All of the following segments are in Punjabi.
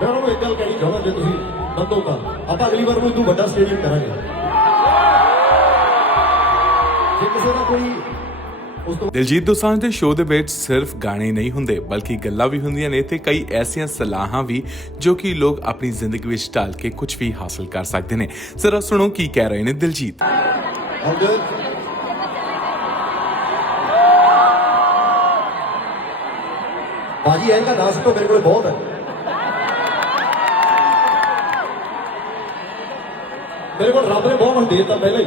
ਮੈਂ ਉਹਨਾਂ ਨੂੰ ਇੱਕ ਗੱਲ ਕਹਿਣੀ ਚਾਹੁੰਦਾ ਜੇ ਤੁਸੀਂ ਮੰਨੋ ਤਾਂ ਆਪਾਂ ਅਗਲੀ ਵਾਰ ਨੂੰ ਇਦੋਂ ਵੱਡਾ ਸਟੇਡੀਅਮ ਕਰਾਂਗੇ। ਜੇ ਕਿਸੇ ਦਾ ਕੋਈ ਦਿਲਜੀਤ ਦੋਸਾਂਝ ਦੇ ਸ਼ੋਅ ਦੇ ਵਿੱਚ ਸਿਰਫ ਗਾਣੇ ਨਹੀਂ ਹੁੰਦੇ ਬਲਕਿ ਗੱਲਾਂ ਵੀ ਹੁੰਦੀਆਂ ਨੇ ਤੇ ਕਈ ਐਸੀਆਂ ਸਲਾਹਾਂ ਵੀ ਜੋ ਕਿ ਲੋਕ ਆਪਣੀ ਜ਼ਿੰਦਗੀ ਵਿੱਚ ਢਾਲ ਕੇ ਕੁਝ ਵੀ ਹਾਸਲ ਕਰ ਸਕਦੇ ਨੇ। ਜ਼ਰਾ ਸੁਣੋ ਕੀ ਕਹਿ ਰਹੇ ਨੇ ਦਿਲਜੀਤ? ਬਾਜੀ ਇਹਦਾ ਨਾਸ ਤੋਂ ਮੇਰੇ ਕੋਲ ਬਹੁਤ ਹੈ। ਮੇਰੇ ਕੋਲ ਰੱਬ ਨੇ ਬਹੁਤ ਕੁਝ ਦੇ ਦਿੱਤਾ ਪਹਿਲਾਂ ਹੀ।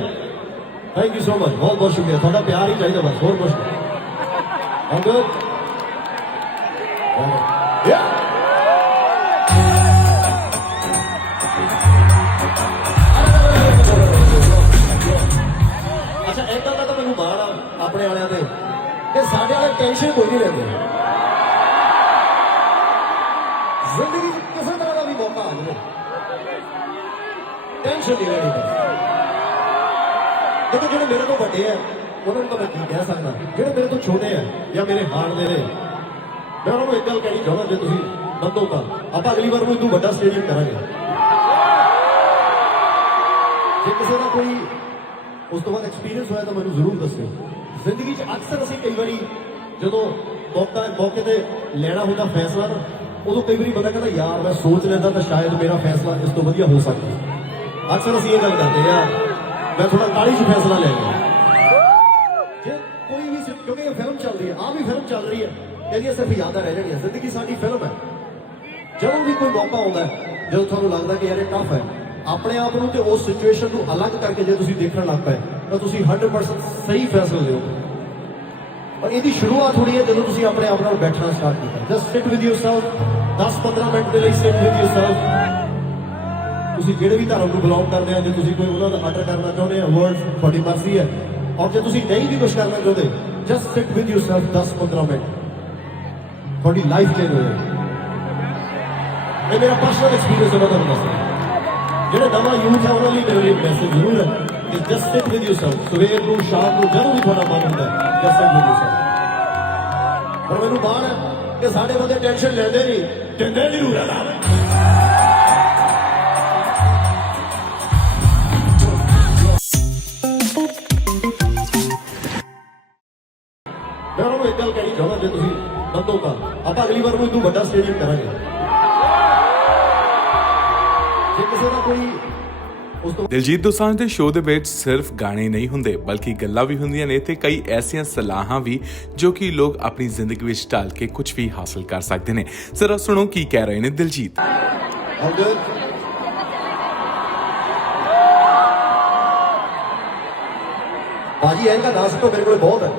ਥੈਂਕ ਯੂ ਸੋ ਮਚ ਬਹੁਤ ਬਹੁਤ ਸ਼ੁਕਰੀਆ। ਤੁਹਾਡਾ ਪਿਆਰ ਹੀ ਚਾਹੀਦਾ ਬਸ, ਹੋਰ ਕੁਝ ਨਹੀਂ। All good? ਅੱਛਾ ਐਦਾਂ ਦਾ ਤਾਂ ਮੈਨੂੰ ਮਾਣ ਆ, ਆਪਣੇ ਵਾਲਿਆਂ ਤੇ। ਕਿ ਸਾਡੇ ਵਾਲੇ ਟੈਨਸ਼ਨ ਕੋਈ ਨਹੀਂ ਲੈਂਦੇ। ਜ਼ਿੰਦਗੀ ਕਿਸੇ ਤਰ੍ਹਾਂ ਦਾ ਵੀ ਮੌਕਾ ਆ ਜਾਵੇ। ਟੈਨਸ਼ਨ ਨਹੀਂ ਲੈਣੀ ਬਸ ਦੇਖੋ ਜਿਹੜੇ ਮੇਰੇ ਤੋਂ ਵੱਡੇ ਆ, ਉਹਨਾਂ ਨੂੰ ਤਾਂ ਮੈਂ ਕੀ ਕਹਿ ਸਕਦਾ? ਜਿਹੜੇ ਮੇਰੇ ਤੋਂ ਛੋਟੇ ਆ ਜਾਂ ਮੇਰੇ ਹਾਰ ਦੇ ਨੇ, ਮੈਂ ਉਹਨਾਂ ਨੂੰ ਇੱਕ ਗੱਲ ਕਹਿਣੀ ਚਾਹੁੰਦਾ, ਜੇ ਤੁਸੀਂ ਮੰਨੋ ਤਾਂ। ਆਪਾਂ ਅਗਲੀ ਵਾਰ ਨੂੰ ਇਦੋਂ ਵੱਡਾ ਸਟੇਡੀਅਮ ਕਰਾਂਗੇ। ਜੇ ਕਿਸੇ ਦਾ ਕੋਈ ਉਸ ਤੋਂ ਬਾਅਦ ਐਕਸਪੀਰੀਅੰਸ ਹੋਇਆ ਤਾਂ ਮੈਨੂੰ ਜ਼ਰੂਰ ਦੱਸਿਓ। ਜ਼ਿੰਦਗੀ 'ਚ ਅਕਸਰ ਅਸੀਂ ਕਈ ਵਾਰੀ ਜਦੋਂ ਮੌਕਾ ਮੌਕੇ ਤੇ ਲੈਣਾ ਹੁੰਦਾ ਫੈਸਲਾ, ਉਦੋਂ ਕਈ ਵਾਰੀ ਬੰਦਾ ਕਹਿੰਦਾ, ਯਾਰ, ਮੈਂ ਸੋਚ ਲੈਂਦਾ ਤਾਂ ਸ਼ਾਇਦ ਮੇਰਾ ਫੈਸਲਾ ਇਸ ਤੋਂ ਵਧੀਆ ਹੋ ਸਕਦਾ। ਅਕਸਰ ਅਸੀਂ ਇਹ ਗੱਲ ਕਰਦੇ ਆ ਮੈਂ ਥੋੜਾ ਕਾਲੀ 'ਚ ਫੈਸਲਾ ਲੈ ਲਿਆ। ਜੇ ਕੋਈ ਵੀ ਕਿਉਂਕਿ ਇਹ ਫਿਲਮ ਚੱਲ ਰਹੀ ਹੈ ਆ ਵੀ ਫਿਲਮ ਚੱਲ ਰਹੀ ਹੈ, ਇਹਦੀਆਂ ਸਿਰਫ ਯਾਦਾਂ ਰਹਿ ਜਾਣੀਆਂ। ਜ਼ਿੰਦਗੀ ਸਾਡੀ ਫਿਲਮ ਹੈ। ਜਦੋਂ ਵੀ ਕੋਈ ਮੌਕਾ ਆਉਂਦਾ ਜਦੋਂ ਤੁਹਾਨੂੰ ਲੱਗਦਾ ਕਿ ਯਾਰ ਇਹ ਟਫ ਹੈ, ਆਪਣੇ ਆਪ ਨੂੰ ਤੇ ਉਸ ਸਿਚੁਏਸ਼ਨ ਨੂੰ ਅਲੱਗ ਕਰਕੇ ਜੇ ਤੁਸੀਂ ਦੇਖਣ ਲੱਗ ਪਏ, ਤਾਂ ਤੁਸੀਂ 100% ਸਹੀ ਫੈਸਲਾ ਲਿਓਗੇ ਔਰ ਇਹਦੀ ਸ਼ੁਰੂਆਤ ਹੋਣੀ ਹੈ ਜਦੋਂ ਤੁਸੀਂ ਆਪਣੇ ਆਪ ਨਾਲ ਬੈਠਣਾ ਸਟਾਰਟ ਕੀਤਾ। Just sit with yourself 10-15 minute ਦੇ ਲਈ ਸਿਟ ਵਿਦ ਯੋਰਸੈਲਫ ਤੁਸੀਂ ਜਿਹੜੇ ਵੀ ਧਰਮ ਨੂੰ ਬਿਲੋਂਗ ਕਰਦੇ ਆ ਜੇ ਤੁਸੀਂ ਕੋਈ ਉਹਨਾਂ ਦਾ ਆਰਡਰ ਕਰਨਾ ਚਾਹੁੰਦੇ ਆ ਵਰਡ ਤੁਹਾਡੀ ਮਰਜ਼ੀ ਹੈ। ਔਰ ਜੇ ਤੁਸੀਂ ਨਹੀਂ ਵੀ ਕੁਝ ਕਰਨਾ ਚਾਹੁੰਦੇ just sit with yourself 10-15 minute. ਤੁਹਾਡੀ ਲਾਈਫ ਚੇਂਜ ਹੋ ਜਾਏਗੀ। ਇਹ ਮੇਰਾ ਪਰਸਨਲ ਐਕਸਪੀਰੀਅੰਸ ਹੈ, ਮੈਂ ਤੁਹਾਨੂੰ ਦੱਸਦਾ। ਜਿਹੜੇ ਨਵਾਂ ਯੂਥ ਹੈ, ਉਹਨਾਂ ਲਈ ਮੇਰੇ ਲਈ ਮੈਸੇਜ ਜ਼ਰੂਰ ਹੈ ਕਿ ਜਸਟ ਸਿਟ ਵਿਦ ਯੋਰਸੈਲਫ ਸਵੇਰ ਨੂੰ, ਸ਼ਾਮ ਨੂੰ, ਜਦੋਂ ਵੀ ਤੁਹਾਡਾ ਮਨ ਹੁੰਦਾ ਹੈ ਜਸਟ ਸਿਟ ਵਿਦ ਯੋਰਸੈਲਫ ਪਰ ਮੈਨੂੰ ਮਾਣ ਹੈ ਕਿ ਸਾਡੇ ਬੰਦੇ ਟੈਨਸ਼ਨ ਲੈਂਦੇ ਨਹੀਂ, ਦਿੰਦੇ ਜ਼ਰੂਰ ਹੈ ਮੈਂ ਉਹਨਾਂ ਨੂੰ ਇੱਕ ਗੱਲ ਕਹਿਣੀ ਚਾਹੁੰਦਾ ਜੇ ਤੁਸੀਂ ਮੰਨੋ ਤਾਂ। ਆਪਾਂ ਅਗਲੀ ਵਾਰ ਨੂੰ ਇਦੋਂ ਵੱਡਾ ਸਟੇਡੀਅਮ ਕਰਾਂਗੇ। ਜੇ ਕਿਸੇ ਦਾ ਕੋਈ ਤੋਂ ਦਿਲਜੀਤ ਦੋਸਾਂਝ ਦੇ ਸ਼ੋਅ ਦੇ ਵਿੱਚ ਸਿਰਫ ਗਾਣੇ ਨਹੀਂ ਹੁੰਦੇ ਬਲਕਿ ਗੱਲਾਂ ਵੀ ਹੁੰਦੀਆਂ ਨੇ ਤੇ ਕਈ ਐਸੀਆਂ ਸਲਾਹਾਂ ਵੀ ਜੋ ਕਿ ਲੋਕ ਆਪਣੀ ਜ਼ਿੰਦਗੀ ਵਿੱਚ ਢਾਲ ਕੇ ਕੁਝ ਵੀ ਹਾਸਲ ਕਰ ਸਕਦੇ ਨੇ। ਜ਼ਰਾ ਸੁਣੋ ਕੀ ਕਹਿ ਰਹੇ ਨੇ ਦਿਲਜੀਤ? ਬਾਜੀ ਇਹਦਾ ਨਾਸ ਤੋਂ ਮੇਰੇ ਕੋਲ ਬਹੁਤ ਹੈ।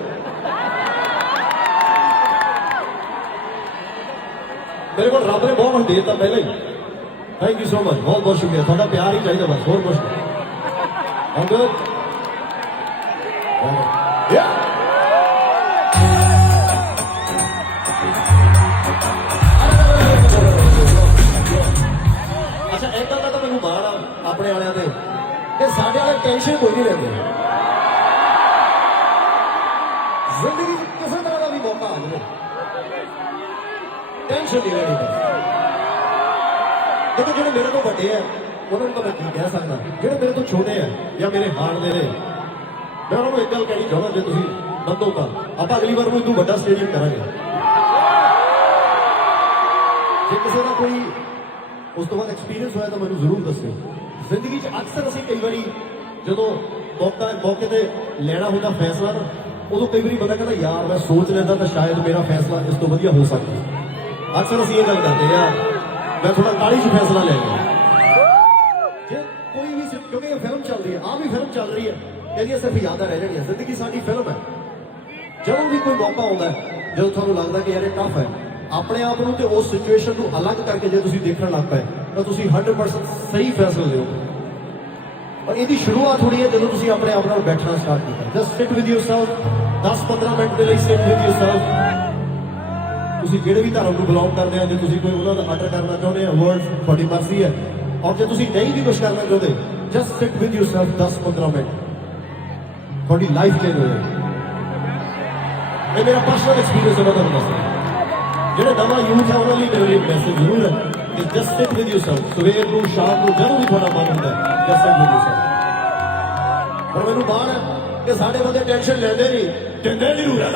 ਮੇਰੇ ਕੋਲ ਰੱਬ ਨੇ ਬਹੁਤ ਦੇ ਦਿੱਤਾ ਪਹਿਲਾਂ ਹੀ। ਥੈਂਕ ਯੂ ਸੋ ਮਚ ਬਹੁਤ ਬਹੁਤ ਸ਼ੁਕਰੀਆ। ਤੁਹਾਡਾ ਪਿਆਰ ਹੀ ਚਾਹੀਦਾ ਬਸ ਹੋਰ ਕੁਝ ਨਹੀਂ। Good? Yeah! ਅੱਛਾ ਦਾ ਤਾਂ ਮੈਨੂੰ ਮਾਣ ਆ ਆਪਣੇ ਵਾਲਿਆਂ ਤੇ। ਕਿ ਸਾਡੇ ਵਾਲੇ ਟੈਨਸ਼ਨ ਕੋਈ ਨਹੀਂ ਲੈਂਦੇ। ਜ਼ਿੰਦਗੀ 'ਚ ਕਿਸੇ ਤਰ੍ਹਾਂ ਦਾ ਵੀ ਮੌਕਾ ਆ ਜਾਵੇ। ਟੈਨਸ਼ਨ ਨਹੀਂ ਲੈਣੀ ਦੇਖੋ, ਜਿਹੜੇ ਮੇਰੇ ਤੋਂ ਵੱਡੇ ਆ, ਉਹਨਾਂ ਨੂੰ ਤਾਂ ਮੈਂ ਕੀ ਕਹਿ ਸਕਦਾ? ਜਿਹੜੇ ਮੇਰੇ ਤੋਂ ਛੋਟੇ ਆ, ਜਾਂ ਮੇਰੇ ਹਾਰ ਦੇ ਨੇ, ਮੈਂ ਉਹਨਾਂ ਨੂੰ ਇੱਕ ਗੱਲ ਕਹਿਣੀ ਚਾਹੁੰਦਾ, ਜੇ ਤੁਸੀਂ ਮੰਨੋ ਤਾਂ। ਆਪਾਂ ਅਗਲੀ ਵਾਰ ਨੂੰ ਇਦੋਂ ਵੱਡਾ ਸਟੇਡੀਅਮ ਕਰਾਂਗੇ। ਜੇ ਕਿਸੇ ਦਾ ਕੋਈ ਉਸ ਤੋਂ ਬਾਅਦ ਐਕਸਪੀਰੀਅੰਸ ਹੋਇਆ ਤਾਂ ਮੈਨੂੰ ਜ਼ਰੂਰ ਦੱਸਿਓ। ਜ਼ਿੰਦਗੀ 'ਚ ਅਕਸਰ ਅਸੀਂ ਕਈ ਵਾਰੀ ਜਦੋਂ ਮੌਕਾ ਮੌਕੇ ਤੇ ਲੈਣਾ ਹੁੰਦਾ ਫੈਸਲਾ ਨਾ ਉਦੋਂ ਕਈ ਵਾਰੀ ਬੰਦਾ ਕਹਿੰਦਾ, ਯਾਰ, ਮੈਂ ਸੋਚ ਲੈਂਦਾ ਤਾਂ ਸ਼ਾਇਦ ਮੇਰਾ ਫੈਸਲਾ ਇਸ ਤੋਂ ਵਧੀਆ ਹੋ ਸਕਦਾ। ਅਕਸਰ ਅਸੀਂ ਇਹ ਗੱਲ ਕਰਦੇ ਆ ਮੈਂ ਥੋੜਾ ਕਾਲੀ 'ਚ ਫੈਸਲਾ ਲੈ ਲਿਆ ਜੇ ਕੋਈ ਵੀ ਕਿਉਂਕਿ ਇਹ ਫਿਲਮ ਚੱਲ ਰਹੀ ਹੈ ਆ ਵੀ ਫਿਲਮ ਚੱਲ ਰਹੀ ਹੈ, ਇਹਦੀਆਂ ਸਿਰਫ ਯਾਦਾਂ ਰਹਿ ਜਾਣੀਆਂ, ਜ਼ਿੰਦਗੀ ਸਾਡੀ ਫਿਲਮ ਹੈ। ਜਦੋਂ ਵੀ ਕੋਈ ਮੌਕਾ ਆਉਂਦਾ ਹੈ, ਜਦੋਂ ਤੁਹਾਨੂੰ ਲੱਗਦਾ ਕਿ ਯਾਰ ਇਹ ਟਫ ਹੈ, ਆਪਣੇ ਆਪ ਨੂੰ ਤੇ ਉਸ ਸਿਚੁਏਸ਼ਨ ਨੂੰ ਅਲੱਗ ਕਰਕੇ ਜੇ ਤੁਸੀਂ ਦੇਖਣ ਲੱਗ ਪਏ, ਤਾਂ ਤੁਸੀਂ 100% ਸਹੀ ਫੈਸਲਾ ਲਿਓਗੇ ਔਰ ਇਹਦੀ ਸ਼ੁਰੂਆਤ ਹੋਣੀ ਹੈ ਜਦੋਂ ਤੁਸੀਂ ਆਪਣੇ ਆਪ ਨਾਲ ਬੈਠਣਾ ਸਟਾਰਟ ਕੀਤਾ। Just sit with yourself 10-15 minute ਦੇ ਲਈ ਸਿਟ ਵਿਦ ਯੋਰਸੈਲਫ ਤੁਸੀਂ ਜਿਹੜੇ ਵੀ ਧਰਮ ਨੂੰ ਬਿਲੋਂਗ ਕਰਦੇ ਆ ਜੇ ਤੁਸੀਂ ਕੋਈ ਉਹਨਾਂ ਦਾ ਆਰਡਰ ਕਰਨਾ ਚਾਹੁੰਦੇ ਆ ਵਰਡ ਤੁਹਾਡੀ ਮਰਜ਼ੀ ਹੈ। ਔਰ ਜੇ ਤੁਸੀਂ ਨਹੀਂ ਵੀ ਕੁਝ ਕਰਨਾ ਚਾਹੁੰਦੇ just sit with yourself 10-15 minute. ਤੁਹਾਡੀ ਲਾਈਫ ਚੇਂਜ ਹੋ ਜਾਏਗੀ। ਇਹ ਮੇਰਾ ਪਰਸਨਲ ਐਕਸਪੀਰੀਅੰਸ ਹੈ, ਮੈਂ ਤੁਹਾਨੂੰ ਦੱਸਦਾ। ਜਿਹੜੇ ਨਵਾਂ ਯੂਥ ਹੈ, ਉਹਨਾਂ ਲਈ ਮੇਰੇ ਲਈ ਮੈਸੇਜ ਜ਼ਰੂਰ ਹੈ ਕਿ ਜਸਟ ਸਿਟ ਵਿਦ ਯੂਸੈਲਫ ਸਵੇਰ ਨੂੰ, ਸ਼ਾਮ ਨੂੰ, ਜਦੋਂ ਵੀ ਤੁਹਾਡਾ ਮਨ ਹੁੰਦਾ ਜਸਟ ਸਿਟ ਵਿਦ ਯੂਸੈਲਫ ਪਰ ਮੈਨੂੰ ਮਾਣ ਹੈ ਕਿ ਸਾਡੇ ਬੰਦੇ ਟੈਨਸ਼ਨ ਲੈਂਦੇ ਨਹੀਂ ਦਿੰਦੇ ਜ਼ਰੂਰ ਆ